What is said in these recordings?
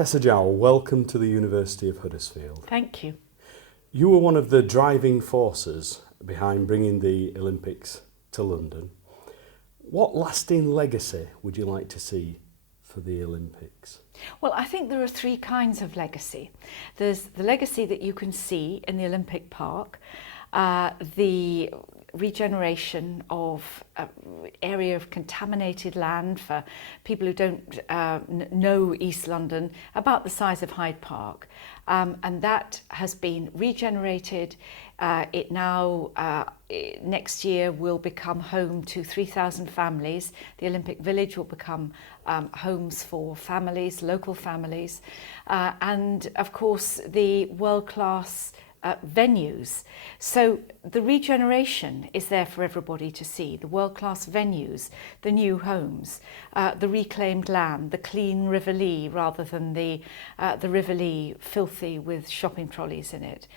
Tessa Jowell, welcome to the University of Huddersfield. Thank you. You were one of the driving forces behind bringing the Olympics to London. What lasting legacy would you like to see for the Olympics? Well, I think there are three kinds of legacy. There's the legacy that you can see in the Olympic Park, the regeneration of area of contaminated land for people who don't know East London, about the size of Hyde Park, and that has been regenerated. It now next year will become home to 3,000 families. The Olympic Village will become homes for families, local families, and of course the world-class venues. So the regeneration is there for everybody to see. The world-class venues, the new homes, the reclaimed land, the clean River Lee rather than the River Lee filthy with shopping trolleys in it.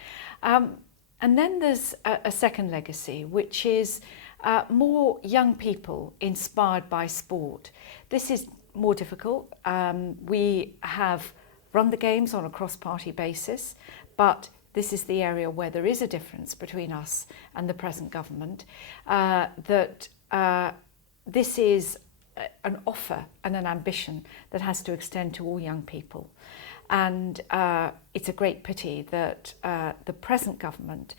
And then there's a second legacy, which is more young people inspired by sport. This is more difficult. We have run the games on a cross-party basis, but this is the area where there is a difference between us and the present government, that this is an offer and an ambition that has to extend to all young people. And it's a great pity that the present government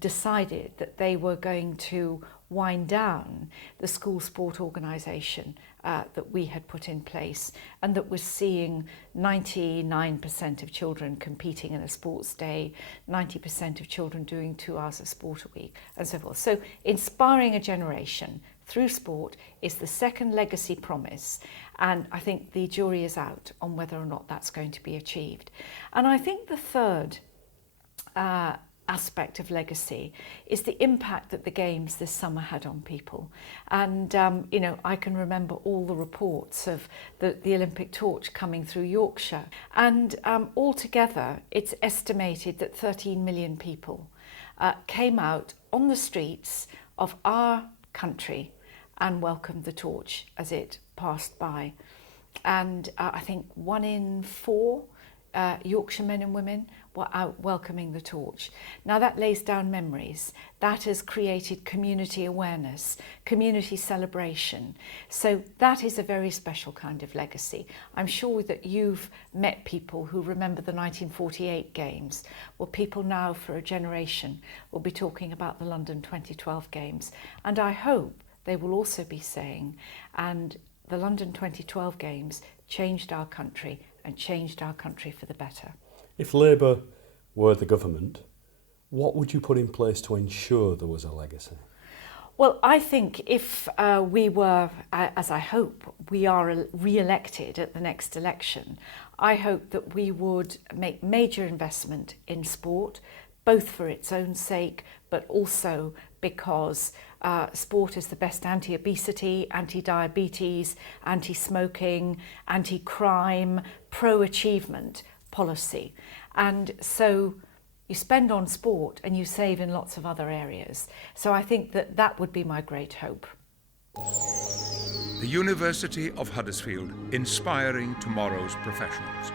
decided that they were going to wind down the school sport organisation that we had put in place, and that was seeing 99% of children competing in a sports day, 90% of children doing 2 hours of sport a week, and so forth. So inspiring a generation through sport is the second legacy promise, and I think the jury is out on whether or not that's going to be achieved. And I think the third aspect of legacy is the impact that the Games this summer had on people. And you know, I can remember all the reports of the Olympic torch coming through Yorkshire, and altogether it's estimated that 13 million people came out on the streets of our country and welcomed the torch as it passed by. And I think 1 in 4 Yorkshire men and women were out welcoming the torch. Now that lays down memories, that has created community awareness, community celebration. So that is a very special kind of legacy. I'm sure that you've met people who remember the 1948 Games. Well, people now for a generation will be talking about the London 2012 Games. And I hope they will also be saying, and the London 2012 Games changed our country and changed our country for the better. If Labour were the government, what would you put in place to ensure there was a legacy? Well, I think if we were, as I hope, we are re-elected at the next election, I hope that we would make major investment in sport, both for its own sake, but also because sport is the best anti-obesity, anti-diabetes, anti-smoking, anti-crime, pro-achievement policy. And so you spend on sport and you save in lots of other areas. So I think that that would be my great hope. The University of Huddersfield, inspiring tomorrow's professionals.